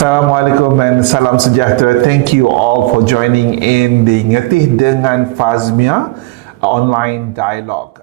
Assalamualaikum and salam sejahtera. Thank you all for joining in the Ngeteh Dengan FAAZMIAR online dialogue.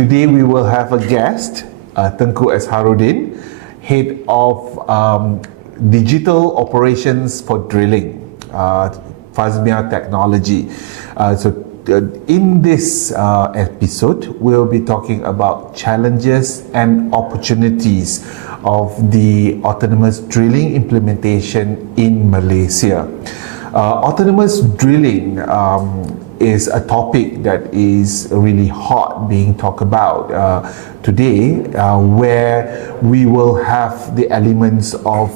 Today we will have a guest, Tengku Ezharuddin, Head of Digital Operations for Drilling, FAAZMIAR Technology. In this episode, we'll be talking about challenges and opportunities of the autonomous drilling implementation in Malaysia. Autonomous drilling is a topic that is really hot being talked about today, where we will have the elements of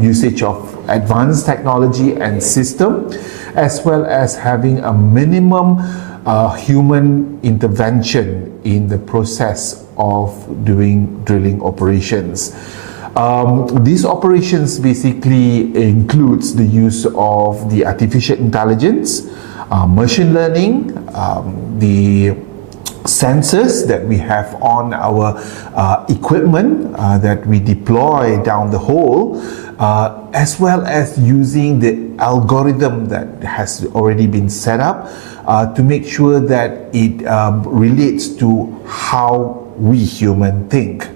usage of advanced technology and system, as well as having a minimum human intervention in the process of doing drilling operations. These operations basically includes the use of the artificial intelligence, machine learning, the sensors that we have on our equipment that we deploy down the hole, as well as using the algorithm that has already been set up to make sure that it relates to how we human think.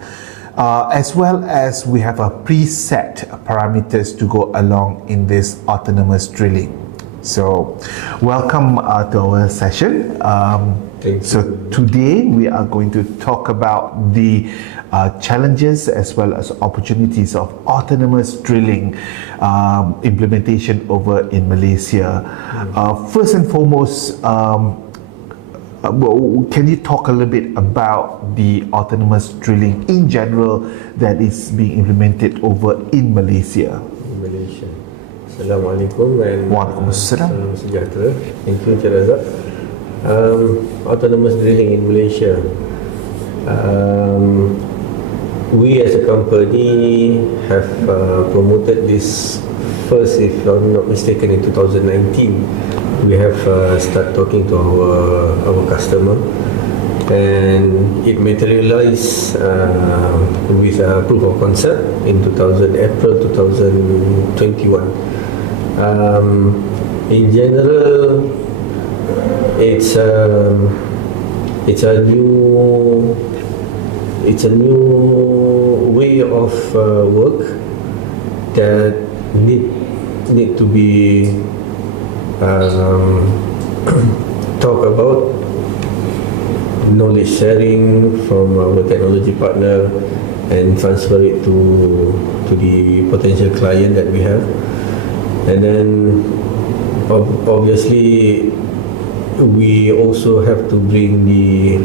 As well as we have a preset parameters to go along in this autonomous drilling. So, welcome to our session. So today we are going to talk about the challenges as well as opportunities of autonomous drilling implementation over in Malaysia. First and foremost, can you talk a little bit about the autonomous drilling in general that is being implemented over in Malaysia? Malaysia. Assalamualaikum and Waalaikumsalam. salam sejahtera. Thank you, Encik Razak. Autonomous drilling in Malaysia. We as a company have promoted this first, if I'm not mistaken, in 2019. We have start talking to our customer, and it materialized with a proof of concept in April 2021. In general, it's a new way of work that need to be talk about, knowledge sharing from our technology partner and transfer it to the potential client that we have. And then obviously we also have to bring the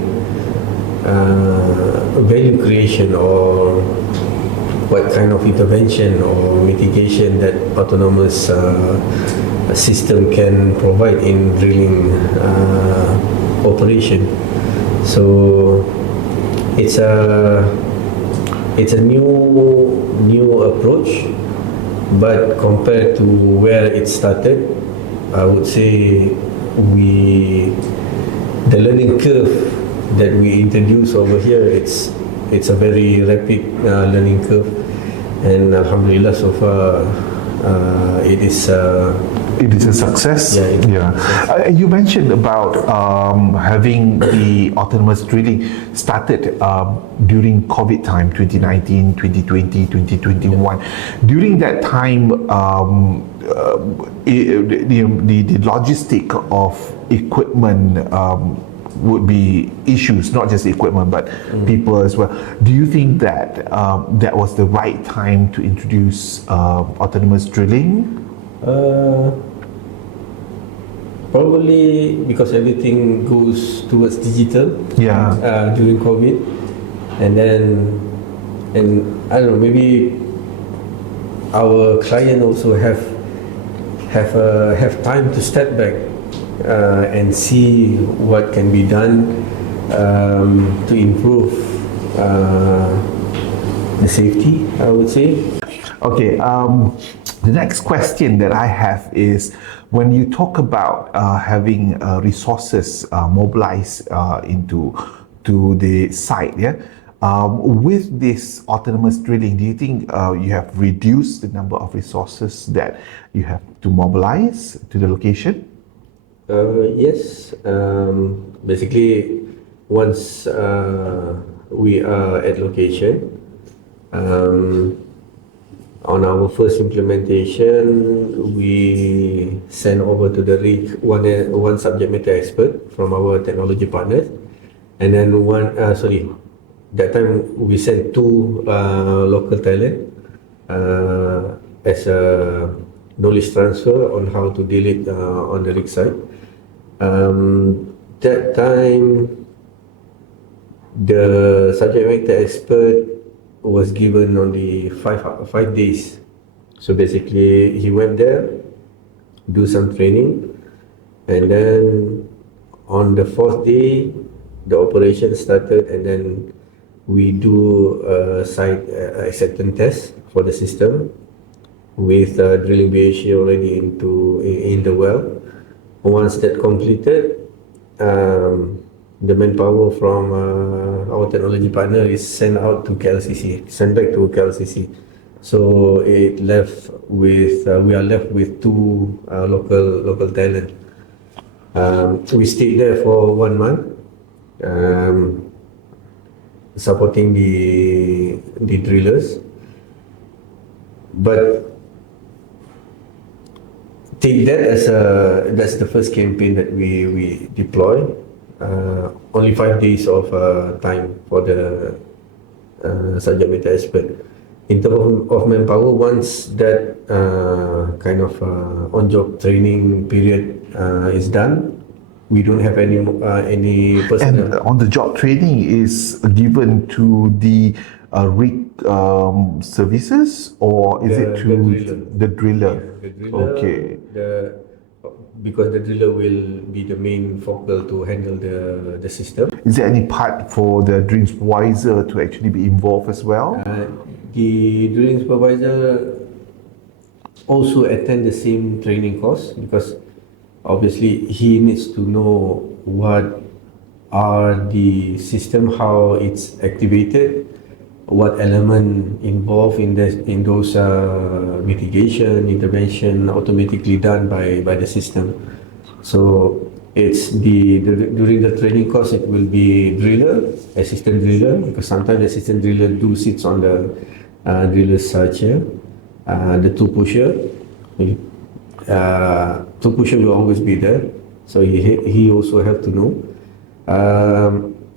value creation, or what kind of intervention or mitigation that autonomous system can provide in drilling operation. So it's a new approach, but compared to where it started, I would say the learning curve that we introduce over here, it's a very rapid learning curve, and alhamdulillah so far it is a success. You mentioned about having the autonomous drilling started during COVID time, 2019, 2020, 2021. During that time, the logistic of equipment would be issues, not just equipment but people as well. Do you think that that was the right time to introduce autonomous drilling? Probably because everything goes towards digital. Yeah. During COVID, and I don't know, maybe our client also have time to step back and see what can be done to improve the safety, I would say. Okay, the next question that I have is, when you talk about having resources mobilized into the site, yeah, with this autonomous drilling, do you think you have reduced the number of resources that you have to mobilize to the location? Yes. Basically, once we are at location, on our first implementation, we send over to the rig one subject matter expert from our technology partners, and then that time we sent two local talent as a knowledge transfer on how to deal it on the rig side. That time, the subject matter expert was given only 5 days. So basically, he went there, do some training, and then on the fourth day, the operation started, and then we do a site acceptance test for the system with drilling BHA already in the well. Once that completed, the manpower from our technology partner is sent back to KLCC. So we are left with two local talent. We stayed there for 1 month, supporting the drillers. But take that as that's the first campaign that we deploy. Only 5 days of time for the subject matter expert. In terms of manpower, once that kind of on-job training period is done, we don't have any personnel. And on-the-job training is given to the rig services, or is it to the driller? Yeah, the driller. Okay. Because the driller will be the main focal to handle the system. Is there any part for the drilling supervisor to actually be involved as well? The drilling supervisor also attend the same training course, because obviously he needs to know what are the system, how it's activated, what element involved in those mitigation, intervention automatically done by the system. So it's during the training course, it will be assistant driller, because sometimes the assistant driller sits on the driller's chair, the two pusher. Two pusher will always be there, so he also have to know.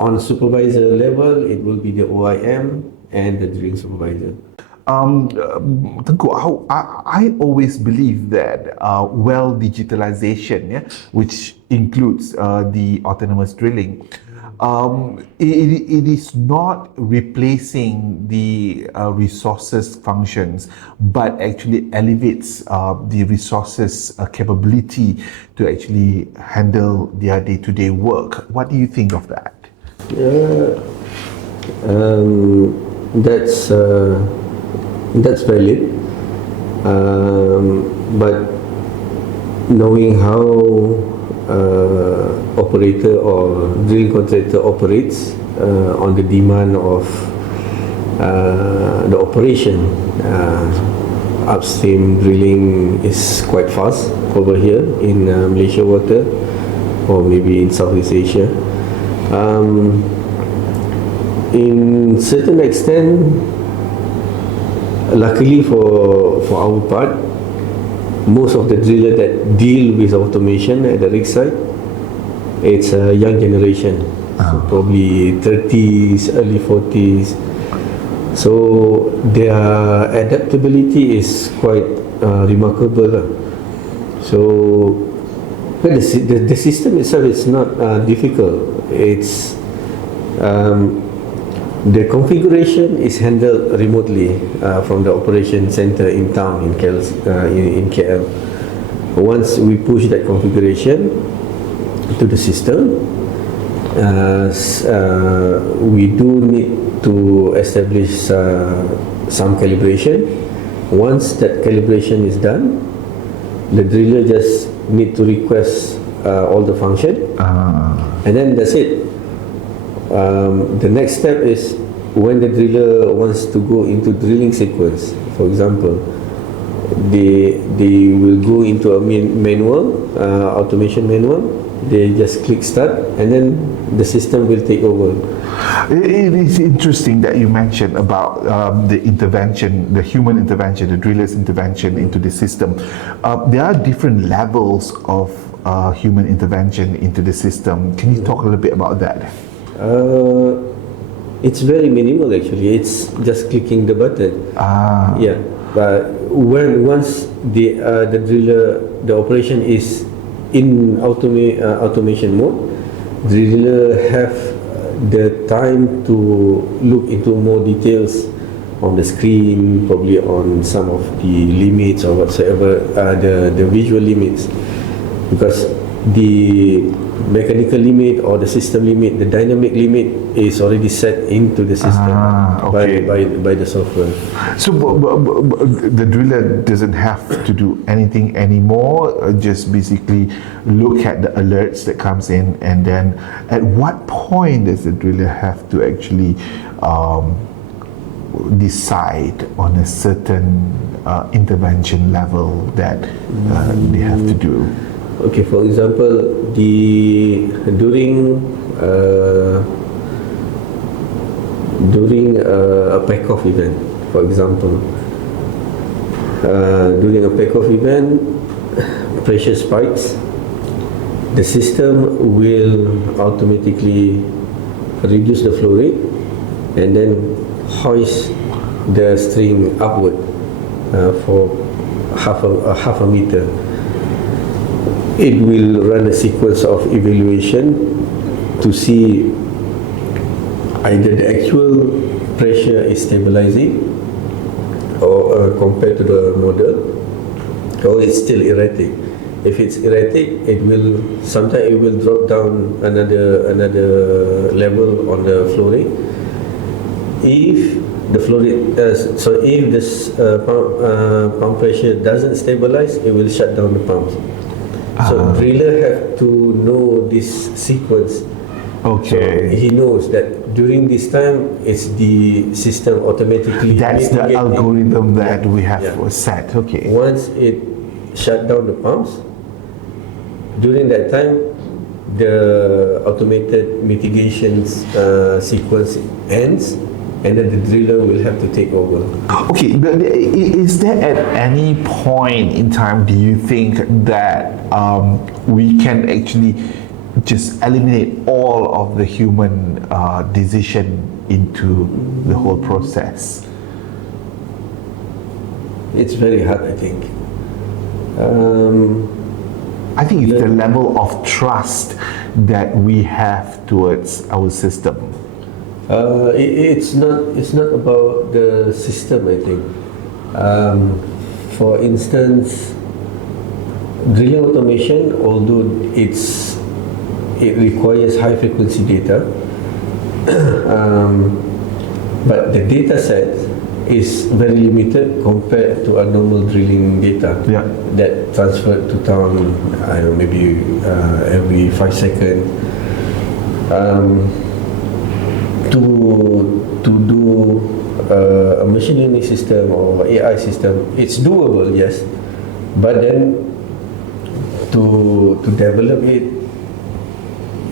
On supervisor level, it will be the OIM and the drilling supervisor. Tengku, I always believe that well digitalization, yeah, which includes the autonomous drilling, it is not replacing the resources functions, but actually elevates the resources capability to actually handle their day-to-day work. What do you think of that? That's valid, but knowing how operator or drilling contractor operates on the demand of the operation, upstream drilling is quite fast over here in Malaysia water, or maybe in Southeast Asia. In certain extent, luckily for our part, most of the drillers that deal with automation at the rig site, it's a young generation, so probably 30s, early 40s. So their adaptability is quite remarkable. So Well, the system itself is not difficult. It's the configuration is handled remotely from the operation center in town in KL. Once we push that configuration to the system, we do need to establish some calibration. Once that calibration is done, the driller just need to request all the function, and then that's it. The next step is when the driller wants to go into drilling sequence. For example, they will go into a manual, automation manual. They just click start, and then the system will take over. It is interesting that you mentioned about the intervention, the human intervention, the driller's intervention into the system. There are different levels of human intervention into the system. Can you talk a little bit about that? It's very minimal actually. It's just clicking the button. Yeah, but once the driller, the operation is in automation mode, the driller have the time to look into more details on the screen, probably on some of the limits or whatsoever, the visual limits, because the mechanical limit or the system limit, the dynamic limit is already set into the system by the software. So the driller doesn't have to do anything anymore, just basically look at the alerts that comes in, and then at what point does the driller have to actually decide on a certain intervention level that they have to do? Okay, for example, during a pack-off event, for example, during a pack-off event, pressure spikes, the system will automatically reduce the flow rate and then hoist the string upward for half a meter. It will run a sequence of evaluation to see either the actual pressure is stabilizing or compared to the model, or it's still erratic. If it's erratic, sometimes it will drop down another level on the flow rate. If the flow rate, if this pump pressure doesn't stabilize, it will shut down the pumps. So driller have to know this sequence. Okay. So he knows that during this time, it's the system automatically. That's the algorithm that we have set. Okay. Once it shut down the pumps, during that time, the automated mitigations sequence ends, and then the driller will have to take over. Okay, but is there at any point in time do you think that we can actually just eliminate all of the human decision into the whole process? It's very hard, I think. I think it's the level of trust that we have towards our system. It's not about the system, I think. For instance, drilling automation, although it requires high frequency data, but the data set is very limited compared to a normal drilling data that transferred to town, I don't know, maybe every 5 seconds. To do a machine learning system or AI system, it's doable, yes, but then to develop it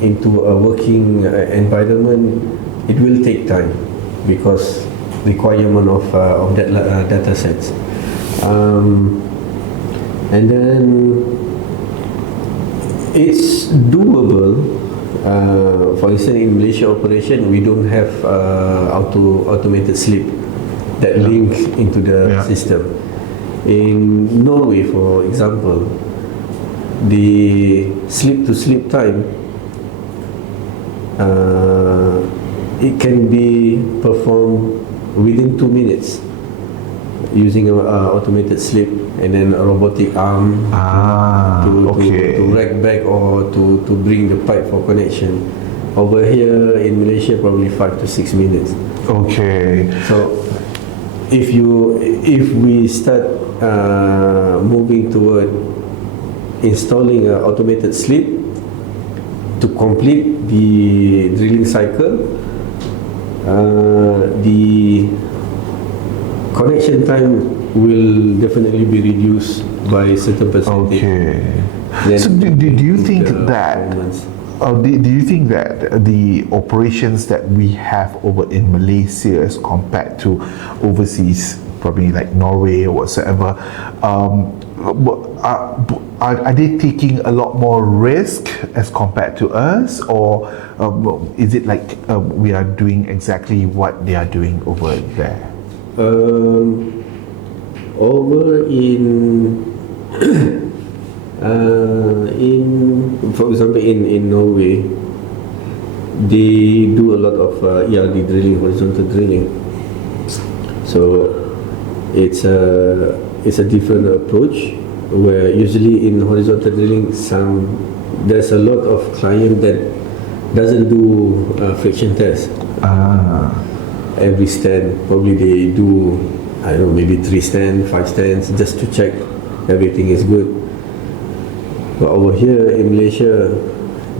into a working environment, it will take time because requirement of that data sets, and then it's doable. For instance, in Malaysia operation, we don't have automated sleep that link into the system. In Norway, for example, the sleep to sleep time, it can be performed within 2 minutes using a automated sleep and then a robotic arm to rack back or to bring the pipe for connection. Over here in Malaysia, probably 5 to 6 minutes. Okay. So if we start moving toward installing an automated sleep to complete the drilling cycle, the connection time will definitely be reduced by a certain percentage. Okay. So do you think that do you think that the operations that we have over in Malaysia as compared to overseas, probably like Norway or whatsoever, are they taking a lot more risk as compared to us, or is it like we are doing exactly what they are doing over there? Over for example, in Norway, they do a lot of ERD drilling, horizontal drilling. So it's a different approach, where usually in horizontal drilling, there's a lot of client that doesn't do friction test. Every stand, probably they do, I don't know, maybe 3 stands, 5 stands, just to check everything is good. But over here in Malaysia,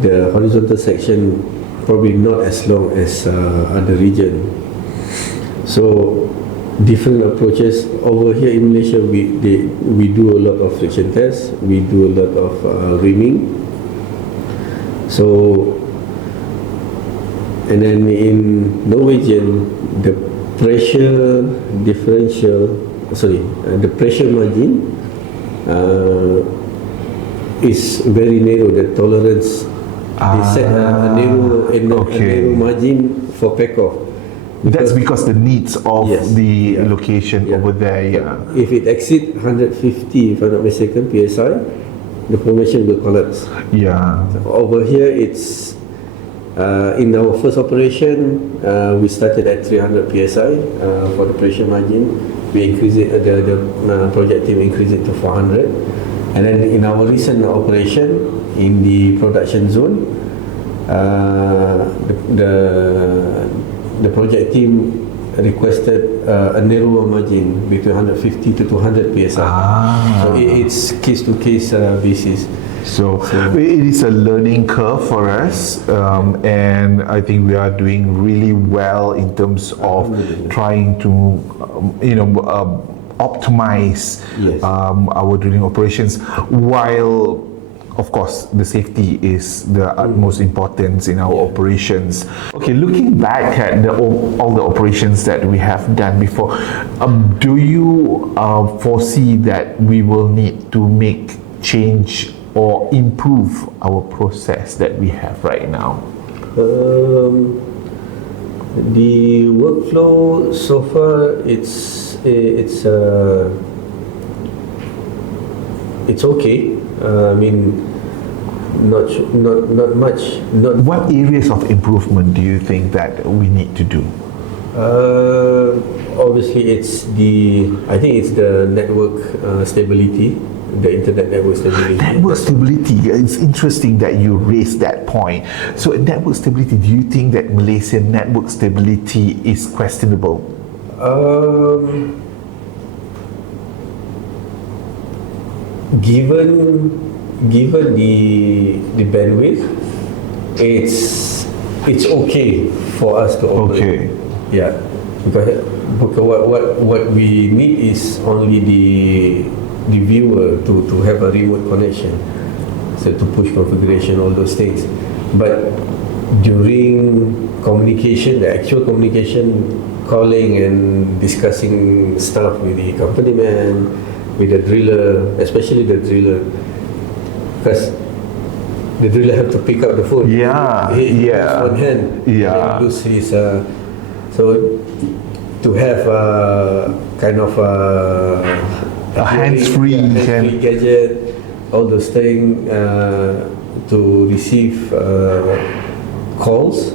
the horizontal section probably not as long as other region. So different approaches. Over here in Malaysia, we do a lot of friction tests, we do a lot of reaming. So, and then in Norwegian, the pressure margin is very narrow. The tolerance, they set a narrow margin for pack-off. That's because the needs of the location over there. If it exceeds 150, if I'm not mistaken, psi, the formation will collapse. Over here, it's in our first operation, we started at 300 psi for the pressure margin. We increased it. The project team increased it to 400. And then in our recent operation in the production zone, the project team requested a narrower margin between 150 to 200 psi. So it's case to case basis. So it is a learning curve for us, and I think we are doing really well in terms of trying to, optimize our drilling operations, while of course the safety is the utmost importance in our operations. Okay, looking back at all the operations that we have done before, do you foresee that we will need to make change or improve our process that we have right now? The workflow so far, it's okay. I mean, not much. What areas of improvement do you think that we need to do? Obviously, I think it's the network stability, the internet network stability. Network stability, it's interesting that you raised that point. So network stability, do you think that Malaysian network stability is questionable? Given the bandwidth, it's okay for us to operate. Yeah, because what we need is only the viewer to have a remote connection, so to push configuration, all those things. But during communication, the actual communication, calling and discussing stuff with the company man, with the driller, especially the driller, because the driller have to pick up the phone. He one hand. And lose his. So to have kind of a hands-free gadget all those things to receive calls,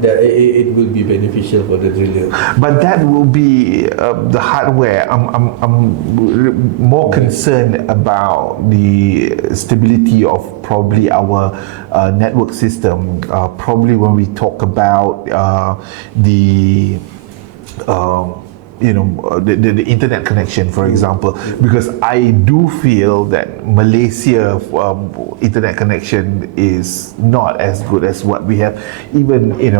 that it will be beneficial for the driller. But that will be the hardware. I'm more concerned about the stability of probably our network system. Probably when we talk about the the internet connection, for example, because I do feel that Malaysia internet connection is not as good as what we have, even in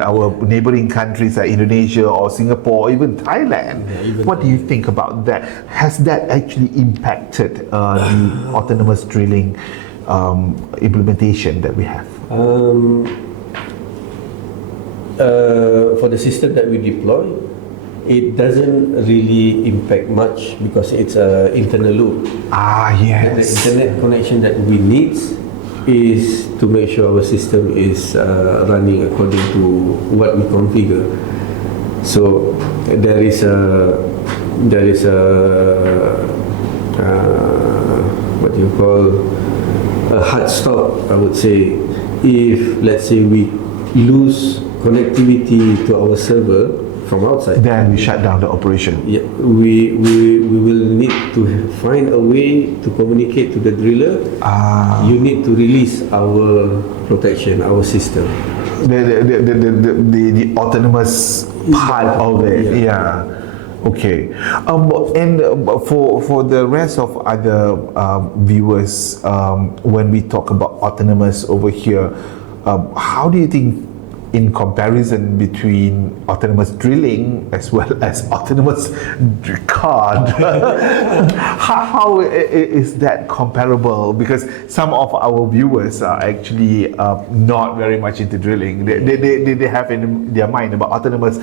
our neighboring countries like Indonesia or Singapore or even Thailand. What do you think about that? Has that actually impacted the autonomous drilling implementation that we have? For the system that we deploy, it doesn't really impact much because it's an internal loop. Yes. The internet connection that we need is to make sure our system is running according to what we configure. So there is a what do you call a hard stop, I would say. If let's say we lose connectivity to our server from outside, then we shut down the operation. Yeah, we will need to find a way to communicate to the driller. You need to release our protection, our system. The autonomous part of it. Yeah. Okay. And for the rest of other viewers, when we talk about autonomous over here, how do you think, in comparison between autonomous drilling as well as autonomous car, how is that comparable? Because some of our viewers are actually not very much into drilling. They have in their mind about autonomous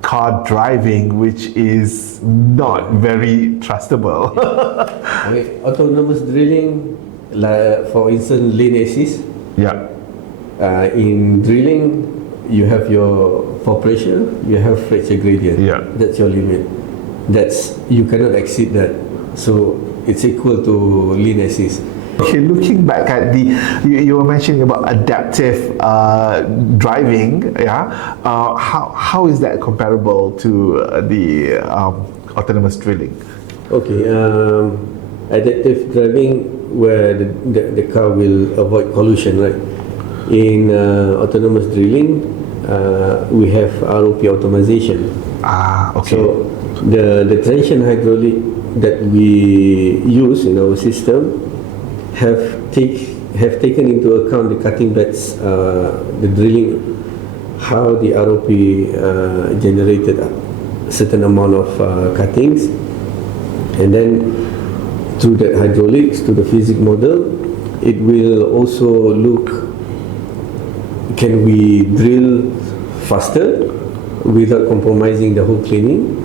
car driving, which is not very trustable. Okay. Autonomous drilling, like for instance, lane assist. Yeah. In drilling, you have your pore pressure, you have fracture gradient. Yeah. That's your limit. You cannot exceed that. So it's equal to lane assist. Okay, looking back at you were mentioning about adaptive driving. Yeah. How is that comparable to the autonomous drilling? Okay. Adaptive driving, where the car will avoid collision, right? In autonomous drilling, we have ROP optimization. Okay. So the traction hydraulic that we use in our system have taken into account the cutting beds, the drilling, how the ROP generated a certain amount of cuttings, and then through that hydraulics to the physics model, it will also look, can we drill faster without compromising the whole cleaning,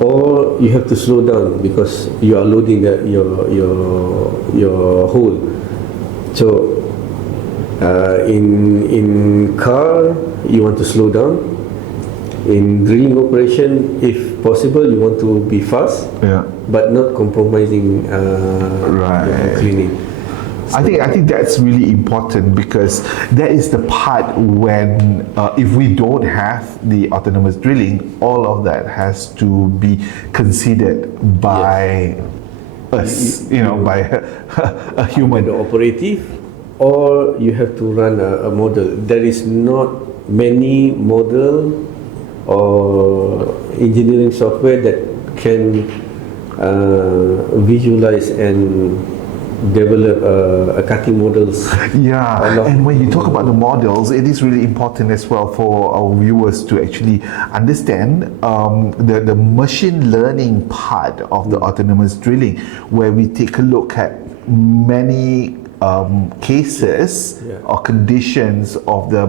or you have to slow down because you are loading your hole. So in car, you want to slow down. In drilling operation, if possible, you want to be fast, but not compromising the cleaning. I think that's really important, because that is the part when if we don't have the autonomous drilling, all of that has to be considered by us, by a human. The operative, or you have to run a model. There is not many model or engineering software that can visualize and develop a cutting models. Yeah, and when you talk about the models, it is really important as well for our viewers to actually understand the machine learning part of the autonomous drilling, where we take a look at many cases or conditions of the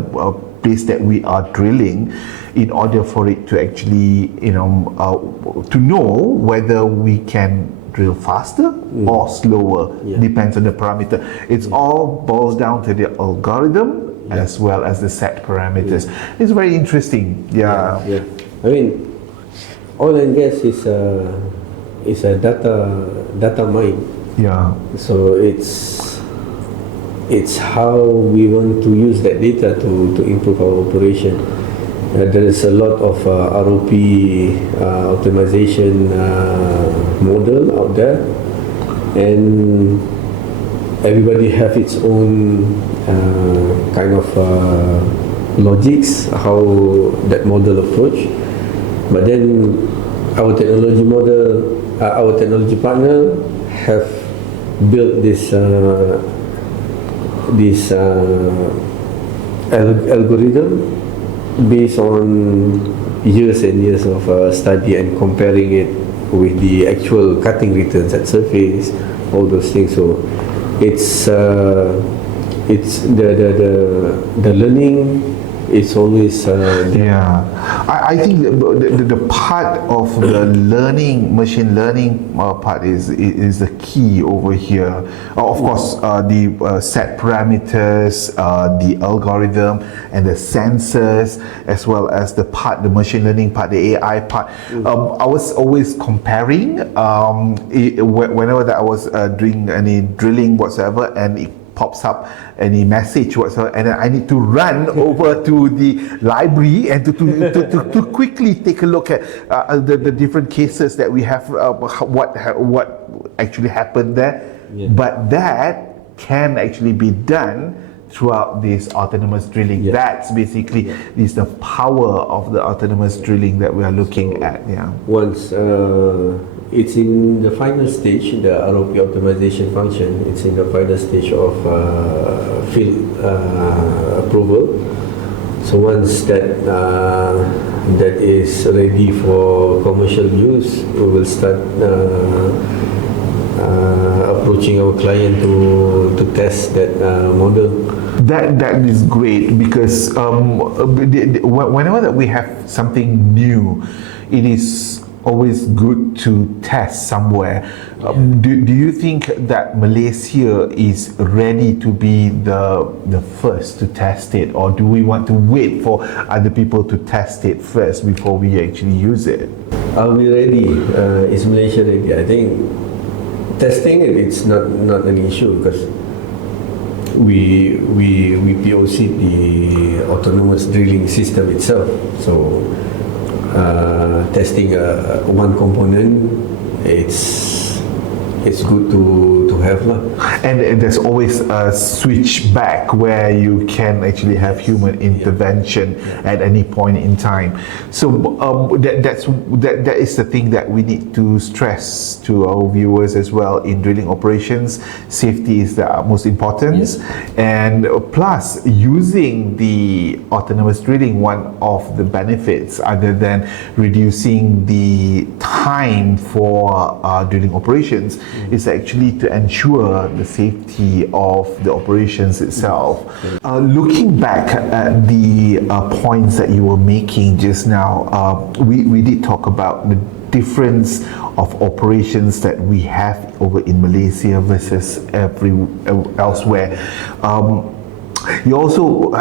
place that we are drilling, in order for it to actually to know whether we can drill faster or slower. Depends on the parameter. It's all boils down to the algorithm as well as the set parameters. It's very interesting. I mean, oil and gas is a data mine. Yeah. So it's how we want to use that data to improve our operation. There is a lot of ROP optimization model out there, and everybody have its own kind of logics how that model approach. But then our technology partner have built this algorithm based on years and years of study and comparing it with the actual cutting returns at surface, all those things. So it's the learning is always Yeah, I think the part of the learning, machine learning part is the key over here. Of course, the set parameters, the algorithm, and the sensors, as well as the machine learning part, the AI part. I was always comparing whenever that I was doing any drilling whatsoever, and it pops up any message whatsoever, and then I need to run over to the library and to quickly take a look at the different cases that we have, what actually happened there. Yeah. But that can actually be done throughout this autonomous drilling. Yeah. That's basically is the power of the autonomous drilling that we are looking at. Yeah. Once it's in the final stage, the ROP optimization function, it's in the final stage of field approval. So once that is ready for commercial use, we will start approaching our client to test that model. That is great, because whenever that we have something new, it is always good to test somewhere. Do you think that Malaysia is ready to be the first to test it, or do we want to wait for other people to test it first before we actually use it? Are we ready? Is Malaysia ready? I think testing it's not an issue, because we POC the autonomous drilling system itself. So testing one component, it's good to have lah. And there's always a switch back where you can actually have human intervention at any point in time. So that is the thing that we need to stress to our viewers as well in drilling operations. Safety is the utmost importance, and plus using the autonomous drilling, one of the benefits other than reducing the time for drilling operations is actually to ensure the safety of the operations itself. Looking back at the points that you were making just now, we did talk about the difference of operations that we have over in Malaysia versus elsewhere. You also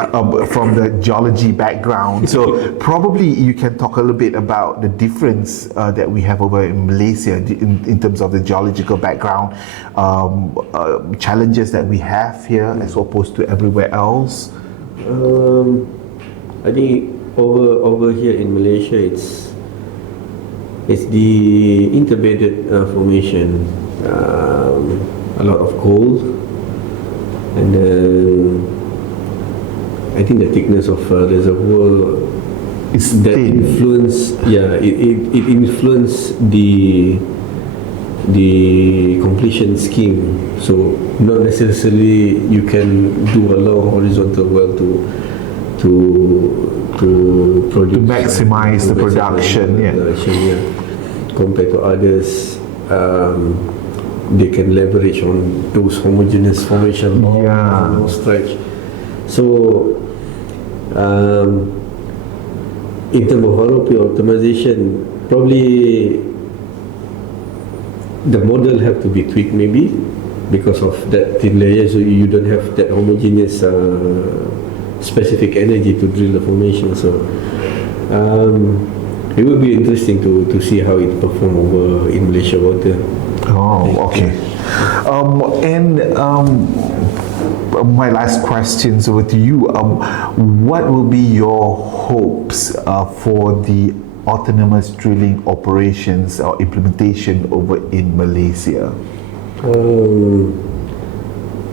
from the geology background, so probably you can talk a little bit about the difference that we have over in Malaysia in terms of the geological background, challenges that we have here as opposed to everywhere else. I think over here in Malaysia, it's the interbedded formation, a lot of coal, and then I think the thickness of reservoir It's that thin. it influence the completion scheme. So not necessarily you can do a long horizontal well to produce, To maximize the production, compared to others. They can leverage on those homogeneous formation long stretch. So in terms of ROP optimization, probably the model have to be tweaked maybe because of that thin layer, so you don't have that homogeneous specific energy to drill the formation. So it will be interesting to see how it perform over in Malaysia water. Oh, okay. My last questions over to you. What will be your hopes for the autonomous drilling operations or implementation over in Malaysia?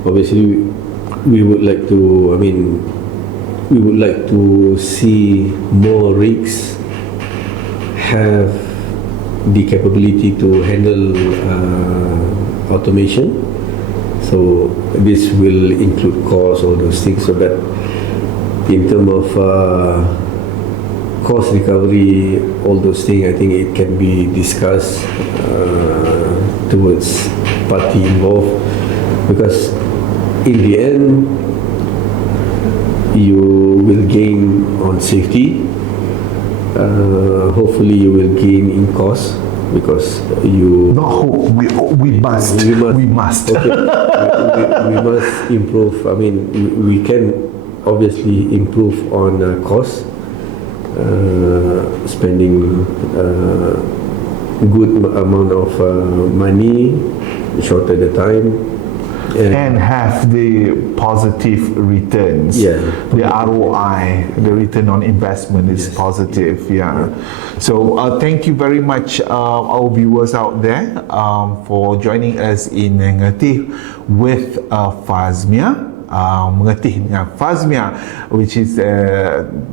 Obviously, we would like to. We would like to see more rigs have the capability to handle automation. So this will include cost, all those things, so that in terms of cost recovery, all those things, I think it can be discussed towards party involved, because in the end you will gain on safety. Hopefully you will gain in cost, because you Not hope, we must. We must. Okay. we must improve. We can obviously improve on cost, spending good amount of money, shorter the time, and have the positive returns. Yeah. The ROI, the return on investment is positive. Yeah. So thank you very much, our viewers out there, for joining us in Ngeteh with FAAZMIAR. Ngeteh Dengan FAAZMIAR, which is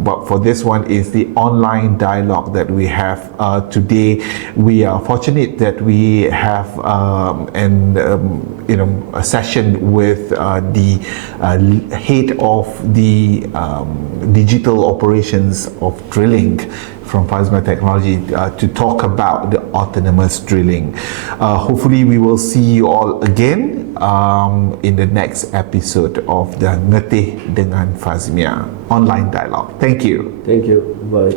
but for this one is the online dialogue that we have today. We are fortunate that we have a session with the head of the digital operations of drilling from FAAZMIAR Technology to talk about the autonomous drilling. Hopefully we will see you all again in the next episode of the Ngeteh Dengan FAAZMIAR online dialogue. Thank you. Thank you. Bye.